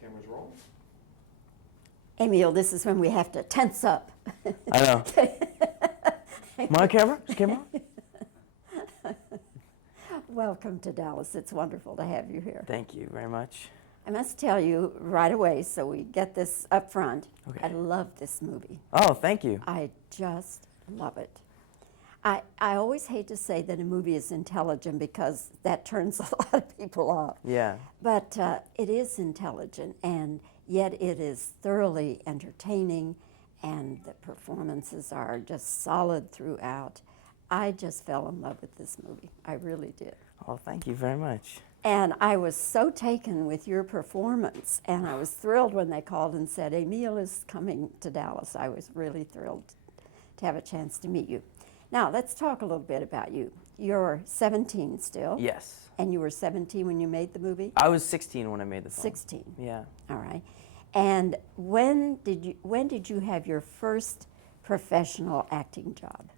Cameras roll. Emile, this is when we have to tense up. I know. My camera? Is camera on? Welcome to Dallas. It's wonderful to have you here. Thank you very much. I must tell you right away, so we get this up front, Okay. I love this movie. Oh, thank you. I just love it. I always hate to say that a movie is intelligent because that turns a lot of people off. Yeah. But it is intelligent, and yet it is thoroughly entertaining, and the performances are just solid throughout. I just fell in love with this movie. I really did. Oh, thank you very much. And I was so taken with your performance, and I was thrilled when they called and said, Emile is coming to Dallas. I was really thrilled to have a chance to meet you. Now, let's talk a little bit about you. You're 17 still. Yes. And you were 17 when you made the movie? I was 16 when I made the film. 16. Yeah. All right. And when did you have your first professional acting job?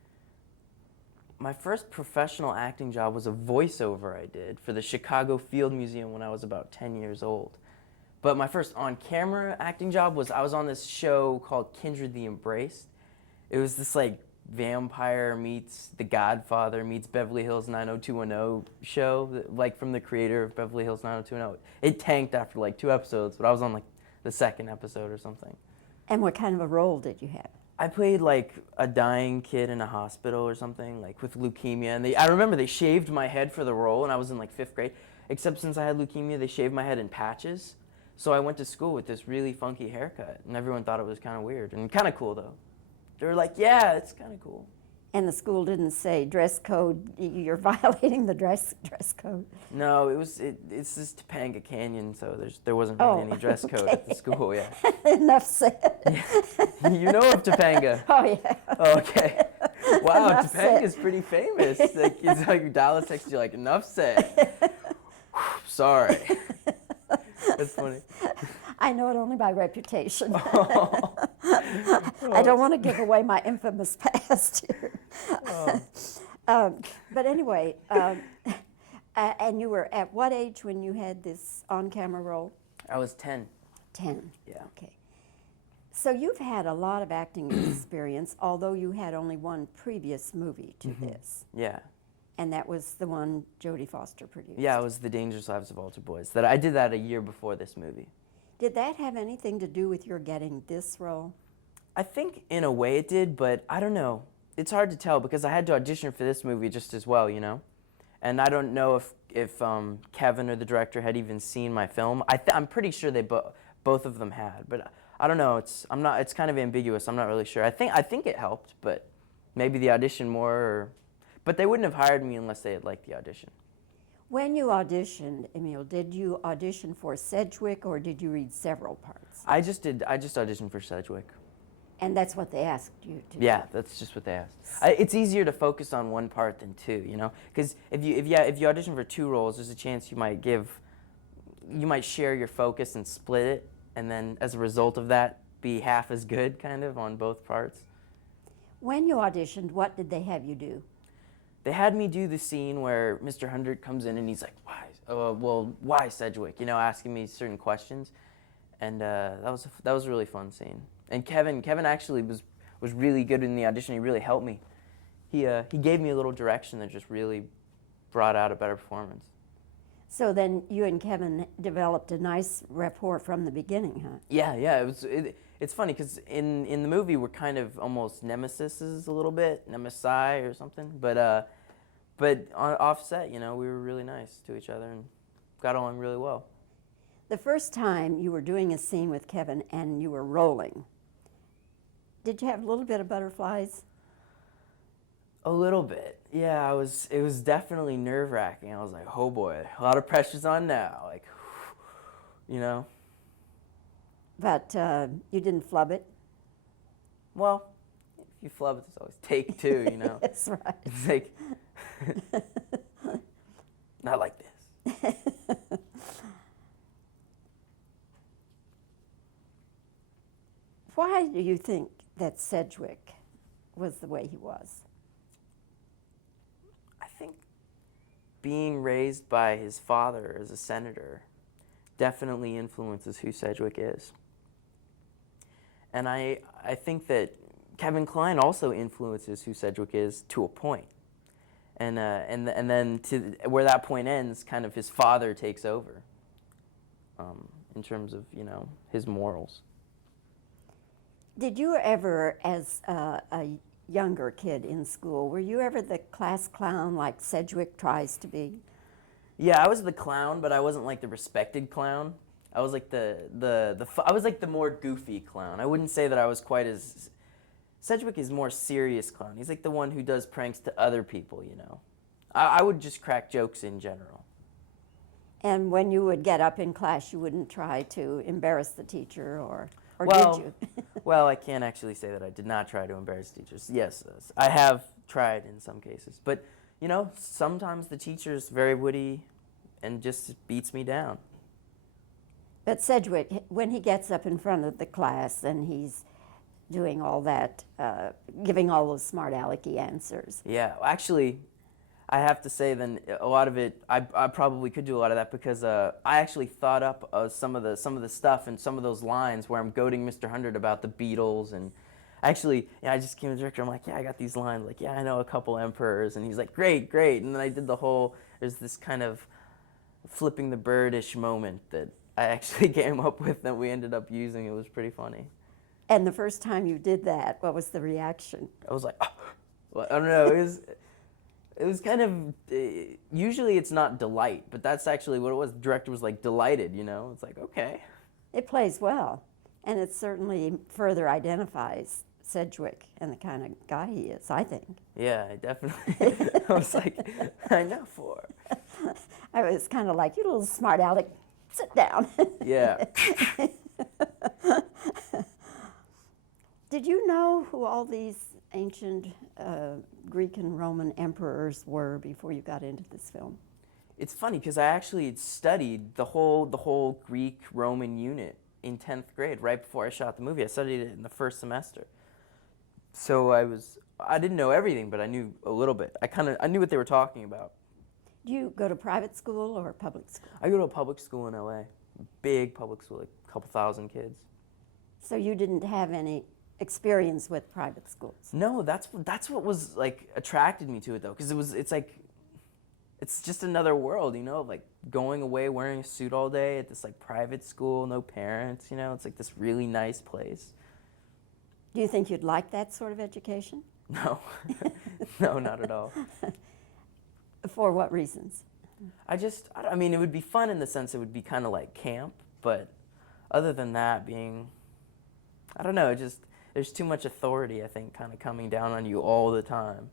My first professional acting job was a voiceover I did for the Chicago Field Museum when I was about 10 years old. But my first on-camera acting job was I was on this show called Kindred the Embraced. It was this like vampire meets The Godfather meets Beverly Hills 90210 show, like from the creator of Beverly Hills 90210. It tanked after like 2 episodes, but I was on like the 2nd episode or something. And what kind of a role did you have? I played like a dying kid in a hospital or something, like with leukemia. And I remember they shaved my head for the role, and I was in like 5th grade. Except since I had leukemia, they shaved my head in patches. So I went to school with this really funky haircut, and everyone thought it was kind of weird and kind of cool though. They were like, "Yeah, it's kind of cool." And the school didn't say dress code, you're violating the dress code? No, it's this Topanga Canyon, so there wasn't really any dress code at the school. Yeah. Enough said. Yeah. You know of Topanga? Oh, yeah. Oh, okay. Wow, Enough Topanga's said. pretty famous. Like, it's like Dallas texts you like, "Enough said." Sorry. That's funny. I know it only by reputation. I don't want to give away my infamous past here. But anyway, and you were at what age when you had this on-camera role? I was 10. 10. Yeah. Okay. So you've had a lot of acting experience, although you had only one previous movie to this. Yeah. And that was the one Jodie Foster produced. Yeah, it was The Dangerous Lives of Altar Boys. I did that a year before this movie. Did that have anything to do with your getting this role? I think in a way it did, but I don't know. It's hard to tell because I had to audition for this movie just as well, you know? And I don't know if Kevin or the director had even seen my film. I'm pretty sure they both of them had, but I don't know. It's kind of ambiguous. I'm not really sure. I think it helped, but maybe the audition more. But they wouldn't have hired me unless they had liked the audition. When you auditioned, Emile, did you audition for Sedgwick or did you read several parts? I just auditioned for Sedgwick. And that's what they asked you to Yeah, do? that's just what they asked. It's easier to focus on one part than 2, you know? Because if you audition for 2 roles, there's a chance you might share your focus and split it, and then as a result of that, be half as good, kind of, on both parts. When you auditioned, what did they have you do? They had me do the scene where Mr. Hundred comes in and he's like, why Sedgwick? You know, asking me certain questions, and that was a really fun scene. And Kevin actually was really good in the audition. He really helped me. He gave me a little direction that just really brought out a better performance. So then you and Kevin developed a nice rapport from the beginning, huh? Yeah. It's funny because in the movie we're kind of almost nemesises a little bit, nemesi or something. But on offset, you know, we were really nice to each other and got along really well. The first time you were doing a scene with Kevin and you were rolling, did you have a little bit of butterflies? A little bit, yeah. It was definitely nerve-wracking. I was like, oh boy, a lot of pressure's on now, like, you know. But you didn't flub it? Well, if you flub it, it's always take 2, you know. That's right. It's like, not like this. Why do you think that Sedgwick was the way he was? I think being raised by his father as a senator definitely influences who Sedgwick is. And I think that Kevin Kline also influences who Sedgwick is to a point. And then to where that point ends, kind of his father takes over in terms of, his morals. Did you ever, as a younger kid in school, were you ever the class clown like Sedgwick tries to be? Yeah, I was the clown, but I wasn't like the respected clown. I was like I was like the more goofy clown. I wouldn't say that I was quite as. Sedgwick is more serious clown. He's like the one who does pranks to other people, I would just crack jokes in general. And when you would get up in class, you wouldn't try to embarrass the teacher, or Well, did you? Well, I can't actually say that I did not try to embarrass teachers. Yes, I have tried in some cases. But, sometimes the teacher's very witty and just beats me down. But Sedgwick, when he gets up in front of the class and he's doing all that, giving all those smart alecky answers. Yeah, actually, I have to say then a lot of it, I probably could do a lot of that because I actually thought up some of the stuff and some of those lines where I'm goading Mr. Hundred about the Beatles, and actually, I just came to the director, I'm like, yeah, I got these lines, like, yeah, I know a couple emperors, and he's like, great, and then I did the whole, there's this kind of flipping the birdish moment that I actually came up with that we ended up using. It was pretty funny. And the first time you did that, what was the reaction? I was like, oh. Well, I don't know, it was kind of, usually it's not delight, but that's actually what it was. The director was like delighted, It's like, okay. It plays well, and it certainly further identifies Sedgwick and the kind of guy he is, I think. Yeah, definitely. I was like, I know for. I was kind of like, you little smart aleck, sit down. Yeah. Did you know who all these ancient Greek and Roman emperors were before you got into this film? It's funny because I actually studied the whole Greek Roman unit in 10th grade right before I shot the movie. I studied it in the first semester. So I didn't know everything, but I knew a little bit. I knew what they were talking about. Do you go to private school or public school? I go to a public school in LA. Big public school, like a couple thousand kids. So you didn't have any experience with private schools? No, that's what was like attracted me to it though, because it's just another world, like going away wearing a suit all day at this like private school, no parents, it's like this really nice place. Do you think you'd like that sort of education? No, no, not at all. For what reasons? I mean, it would be fun in the sense it would be kind of like camp, but other than that, I don't know, there's too much authority, I think, kind of coming down on you all the time.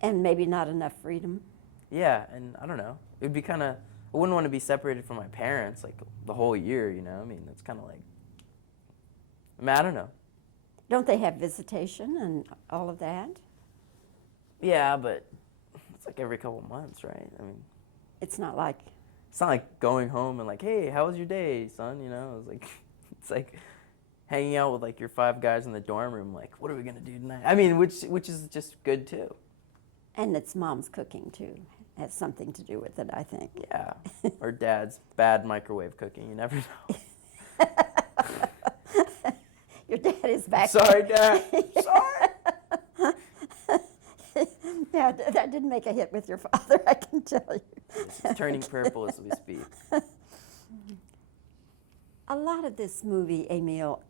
And maybe not enough freedom? Yeah, and I don't know. It would be kind of, I wouldn't want to be separated from my parents, like, the whole year, I mean, that's kind of like, I don't know. Don't they have visitation and all of that? Yeah, but it's like every couple months, right? I mean, it's not like going home and like, hey, how was your day, son? It's like hanging out with like your 5 guys in the dorm room, like, what are we gonna do tonight? I mean, which is just good too. And it's mom's cooking too. Has something to do with it, I think. Yeah, or dad's bad microwave cooking. You never know. Your dad is back. Sorry, Dad. Sorry. Yeah, that didn't make a hit with your father, I can tell you. It's turning purple as we speak. A lot of this movie, Emile,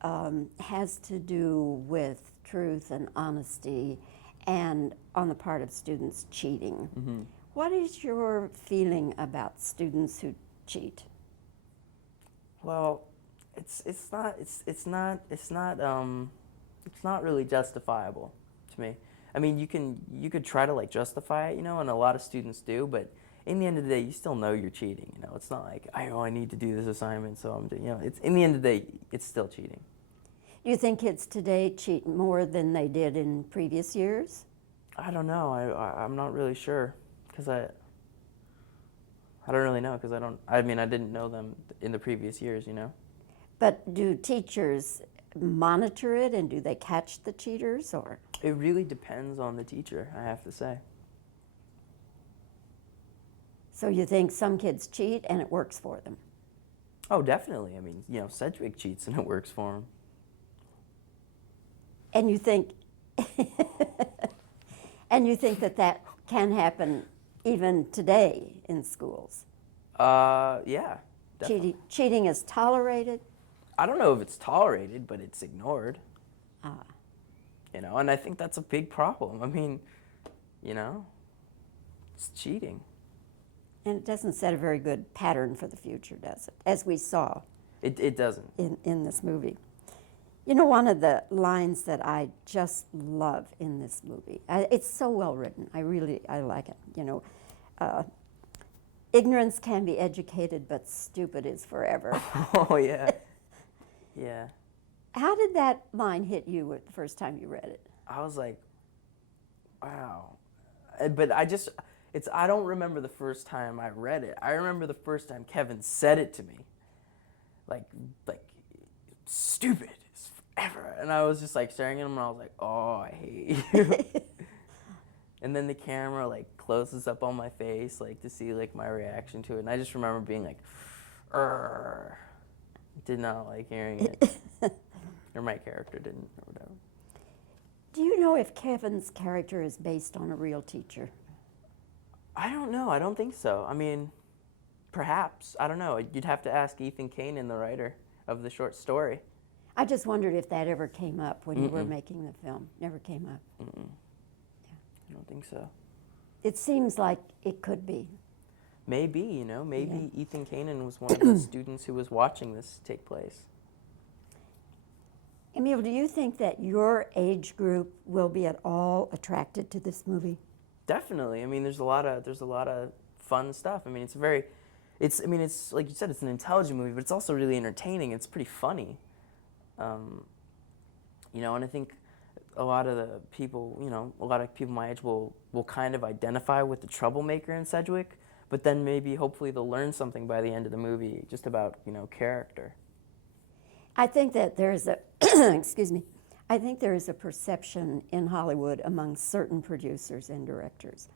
has to do with truth and honesty and on the part of students cheating. Mm-hmm. What is your feeling about students who cheat? Well, it's not really justifiable to me. I mean, you could try to like justify it, and a lot of students do, but in the end of the day, you still know you're cheating. It's not like I need to do this assignment, so I'm doing. It's in the end of the day, it's still cheating. Do you think kids today cheat more than they did in previous years? I don't know. I'm not really sure because I don't really know because I didn't know them in the previous years, But do teachers monitor it, and do they catch the cheaters, or? It really depends on the teacher, I have to say. So you think some kids cheat and it works for them? Oh, definitely. I mean, you know, Sedgwick cheats and it works for him. And you think, and you think that that can happen even today in schools? Yeah, definitely. Cheating is tolerated? I don't know if it's tolerated, but it's ignored. Ah. You know, and I think that's a big problem. I mean, you know, it's cheating. And it doesn't set a very good pattern for the future, does it? As we saw It doesn't. in this movie. You know, one of the lines that I just love in this movie, it's so well written. I like it. You know, ignorance can be educated, but stupid is forever. Oh, yeah. Yeah. How did that line hit you the first time you read it? I was like, wow. But I don't remember the first time I read it. I remember the first time Kevin said it to me. Like, stupid is forever. And I was just like staring at him and I was like, oh, I hate you. And then the camera like closes up on my face, like to see like my reaction to it. And I just remember being like, "Urgh." Did not like hearing it. Or my character didn't, or whatever. Do you know if Kevin's character is based on a real teacher? I don't know. I don't think so. I mean, perhaps. I don't know. You'd have to ask Ethan Kanin, the writer of the short story. I just wondered if that ever came up when you were making the film. Never came up. Yeah. I don't think so. It seems like it could be. Maybe, you know, maybe Ethan Kanin was one of the students who was watching this take place. Emile, do you think that your age group will be at all attracted to this movie? Definitely. I mean, there's a lot of fun stuff. I mean, it's like you said, it's an intelligent movie, but it's also really entertaining. It's pretty funny. You know, and I think a lot of people my age will kind of identify with the troublemaker in Sedgwick, but then maybe hopefully they'll learn something by the end of the movie just about, you know, character. I think that there is a, excuse me, I think there is a perception in Hollywood among certain producers and directors,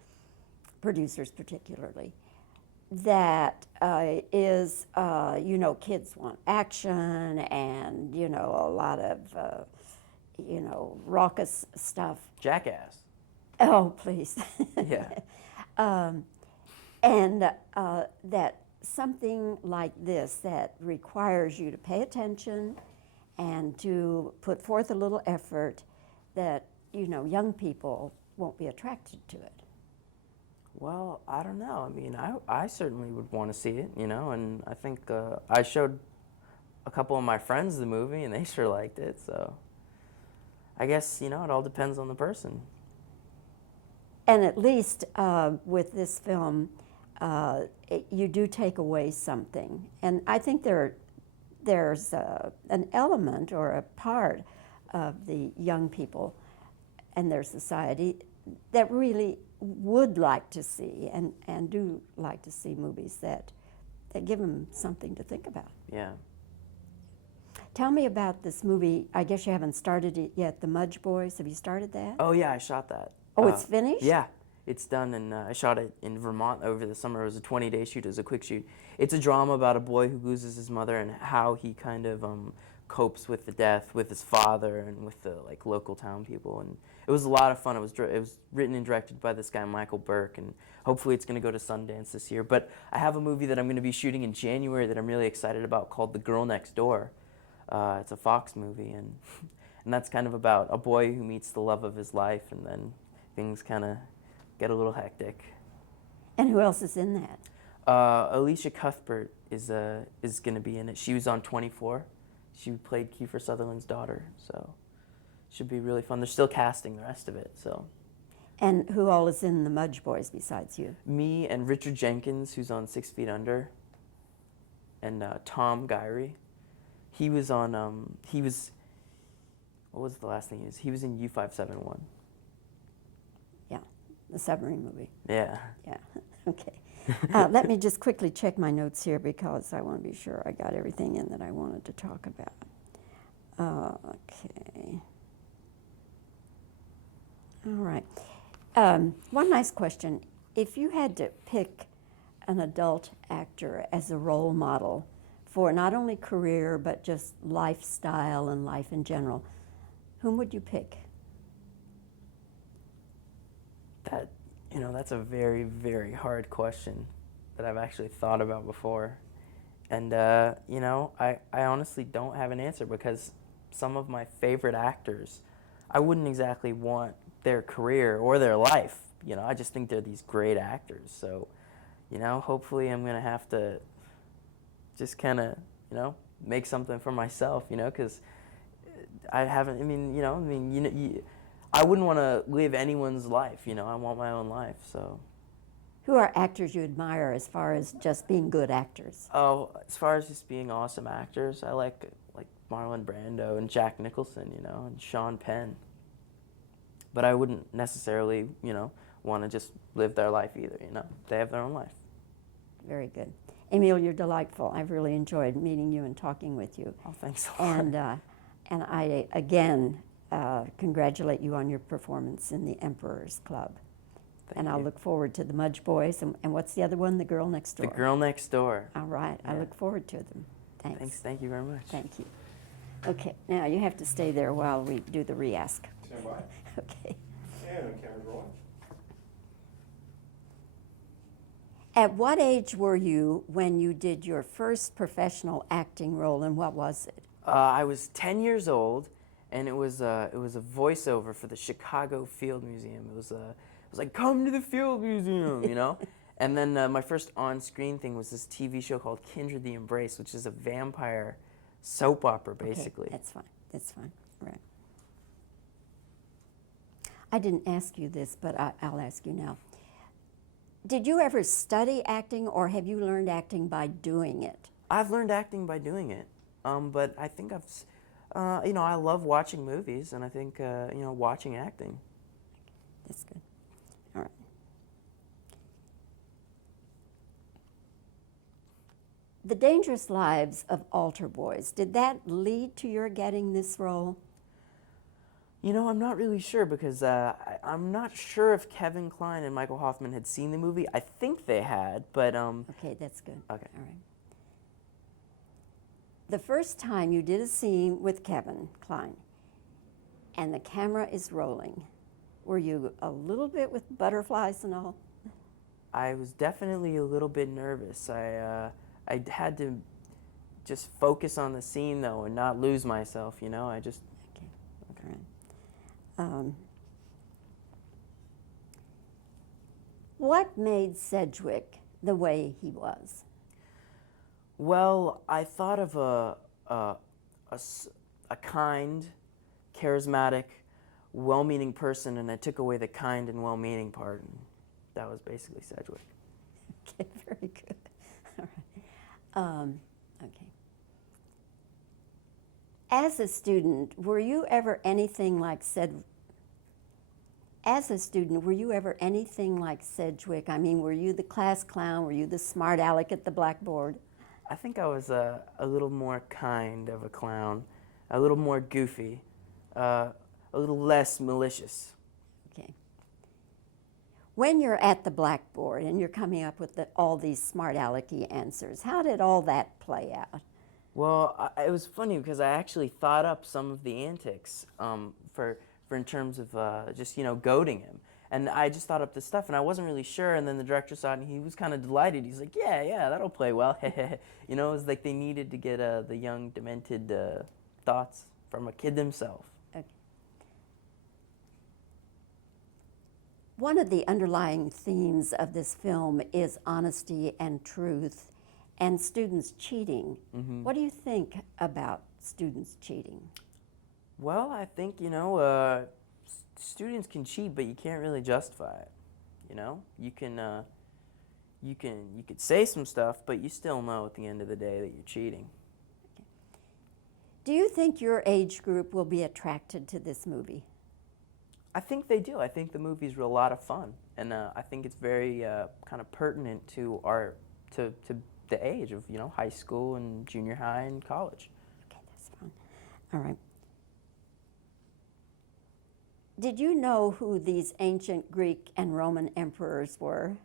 producers particularly, that you know, kids want action and, you know, a lot of, you know, raucous stuff. Jackass. Oh, please. Yeah. And that something like this that requires you to pay attention and to put forth a little effort, that, you know, young people won't be attracted to it. Well, I don't know. I mean, I certainly would want to see it, you know, and I think I showed a couple of my friends the movie and they sure liked it, so I guess, you know, it all depends on the person. And at least with this film, you do take away something. And I think there's an element or a part of the young people and their society that really would like to see and do like to see movies that give them something to think about. Yeah. Tell me about this movie. I guess you haven't started it yet, The Mudge Boys. Have you started that? Oh, yeah, I shot that. Oh, it's finished? Yeah, it's done, and I shot it in Vermont over the summer. It was a 20-day shoot. It was a quick shoot. It's a drama about a boy who loses his mother and how he kind of copes with the death with his father and with the local town people. And it was a lot of fun. It was written and directed by this guy Michael Burke, and hopefully it's going to go to Sundance this year. But I have a movie that I'm going to be shooting in January that I'm really excited about called The Girl Next Door. It's a Fox movie, and that's kind of about a boy who meets the love of his life, and then things kind of get a little hectic. And who else is in that? Alicia Cuthbert is going to be in it. She was on 24. She played Kiefer Sutherland's daughter, so should be really fun. They're still casting the rest of it, so. And who all is in The Mudge Boys besides you? Me and Richard Jenkins, who's on 6 Feet Under, and Tom Gyrie. He was on, what was the last thing he was? He was in U-571. Yeah, the submarine movie. Yeah. Yeah, okay. Let me just quickly check my notes here because I want to be sure I got everything in that I wanted to talk about. Okay. All right. One nice question. If you had to pick an adult actor as a role model for not only career but just lifestyle and life in general, whom would you pick? That's a very, very hard question that I've actually thought about before. And, I honestly don't have an answer because some of my favorite actors, I wouldn't exactly want their career or their life. I just think they're these great actors. So, hopefully I'm going to have to just kind of, make something for myself, because I haven't, I wouldn't want to live anyone's life, I want my own life, so. Who are actors you admire as far as just being good actors? Oh, as far as just being awesome actors, I like Marlon Brando and Jack Nicholson, and Sean Penn. But I wouldn't necessarily, want to just live their life either, They have their own life. Very good. Emile, you're delightful. I've really enjoyed meeting you and talking with you. Oh, thanks a lot. And I, again, congratulate you on your performance in the Emperor's Club. Thank you. I'll look forward to the Mudge Boys. And what's the other one? The Girl Next Door. The Girl Next Door. All right. Yeah. I look forward to them. Thanks. Thank you very much. Thank you. Okay, now you have to stay there while we do the re-ask. Stand by. Okay. And camera's rolling. At what age were you when you did your first professional acting role, and what was it? I was 10 years old, and it was a voiceover for the Chicago Field Museum. It was like, come to the Field Museum, And then my first on-screen thing was this TV show called Kindred the Embrace, which is a vampire soap opera, basically. Okay, that's fine. That's fine. Right. I didn't ask you this, but I'll ask you now. Did you ever study acting, or have you learned acting by doing it? I've learned acting by doing it, but I think I love watching movies, and I think, watching acting. That's good. All right. The Dangerous Lives of Altar Boys, did that lead to your getting this role? I'm not really sure because I'm not sure if Kevin Kline and Michael Hoffman had seen the movie. I think they had, but Okay, that's good. Okay. All right. The first time you did a scene with Kevin Kline and the camera is rolling, were you a little bit with butterflies and all? I was definitely a little bit nervous. I had to just focus on the scene though and not lose myself. I just. Okay. All right. What made Sedgwick the way he was? Well, I thought of a kind, charismatic, well-meaning person, and I took away the kind and well-meaning part, and that was basically Sedgwick. Okay, very good. All right. Okay. As a student, were you ever anything like Sedgwick? I mean, were you the class clown? Were you the smart aleck at the blackboard? I think I was a little more kind of a clown, a little more goofy, a little less malicious. Okay. When you're at the blackboard and you're coming up with all these smart alecky answers, how did all that play out? Well, it was funny because I actually thought up some of the antics for in terms of just goading him, and I just thought up this stuff, and I wasn't really sure. And then the director saw it, and he was kind of delighted. He's like, "Yeah, that'll play well." It was like they needed to get the young, demented thoughts from a kid himself. Okay. One of the underlying themes of this film is honesty and truth, and students cheating. Mm-hmm. What do you think about students cheating? Well, I think, students can cheat, but you can't really justify it. You could say some stuff, but you still know at the end of the day that you're cheating. Okay. Do you think your age group will be attracted to this movie? I think they do. I think the movie's a lot of fun, and I think it's very kind of pertinent to to the age of high school and junior high and college. Okay, that's fine. All right. Did you know who these ancient Greek and Roman emperors were?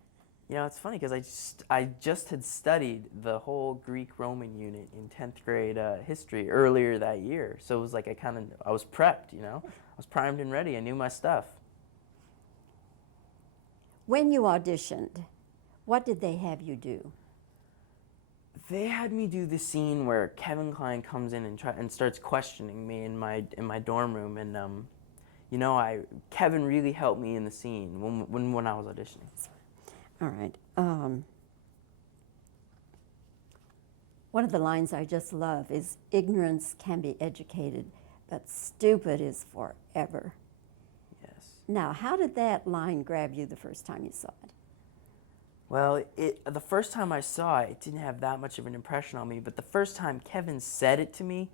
You know, it's funny because I just had studied the whole Greek-Roman unit in 10th grade history earlier that year. So it was like I was prepped, you know? I was primed and ready. I knew my stuff. When you auditioned, what did they have you do? They had me do the scene where Kevin Kline comes in and starts questioning me in my dorm room, and you know, Kevin really helped me in the scene when I was auditioning. All right. One of the lines I just love is, "Ignorance can be educated, but stupid is forever." Yes. Now, how did that line grab you the first time you saw it? Well, the first time I saw it, it didn't have that much of an impression on me, but the first time Kevin said it to me,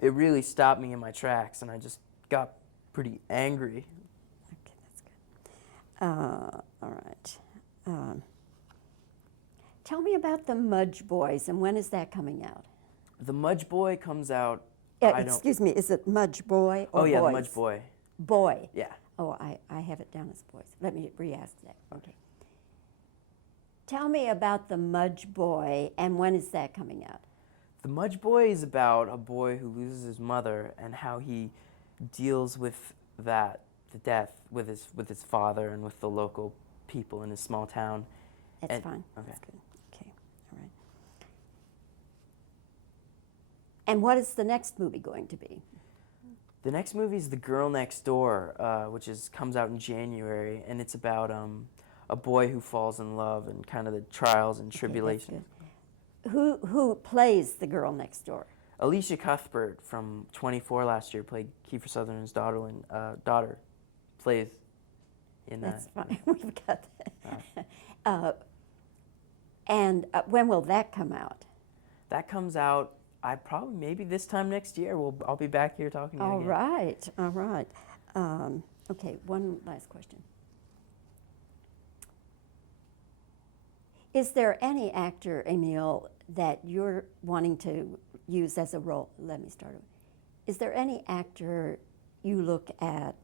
it really stopped me in my tracks, and I just got pretty angry. Okay, that's good. All right. Tell me about the Mudge Boys, and when is that coming out? The Mudge Boy comes out. Excuse me, is it Mudge Boy or Oh yeah, Boys? the Mudge Boy. Boy. Yeah. Oh, I have it down as boys. Let me re-ask that. Okay. Tell me about the Mudge Boy, and when is that coming out? The Mudge Boy is about a boy who loses his mother and how he deals with the death, with his father and with the local people in his small town. That's And- fine. okay. That's good. Okay. All right. And what is the next movie going to be? The next movie is The Girl Next Door, which comes out in January, and it's about a boy who falls in love and kind of the trials and tribulations. Okay, that's good. Who plays the girl next door? Alicia Cuthbert from 24 last year played Kiefer Sutherland's daughter. Plays in That's that. fine. We've got that. And when will that come out? That comes out. Maybe this time next year. I'll be back here talking to you again. All right. Okay, one last question. Is there any actor, Emile, that you're wanting to use as a role? Let me start. Is there any actor you look at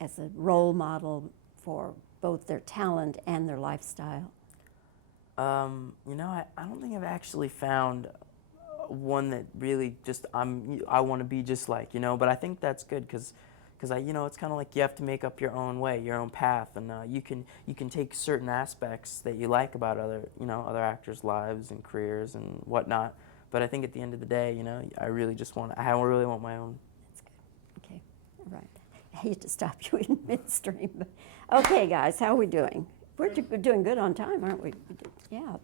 as a role model for both their talent and their lifestyle? You know, I don't think I've actually found one that really just I want to be just like, you know, but I think that's good because you know, it's kind of like you have to make up your own way, your own path, and you can take certain aspects that you like about other actors' lives and careers and whatnot. But I think at the end of the day, you know, I really want my own. That's good. Okay, all right. I hate to stop you in midstream, but okay, guys, how are we doing? We're doing good on time, aren't we? Yeah.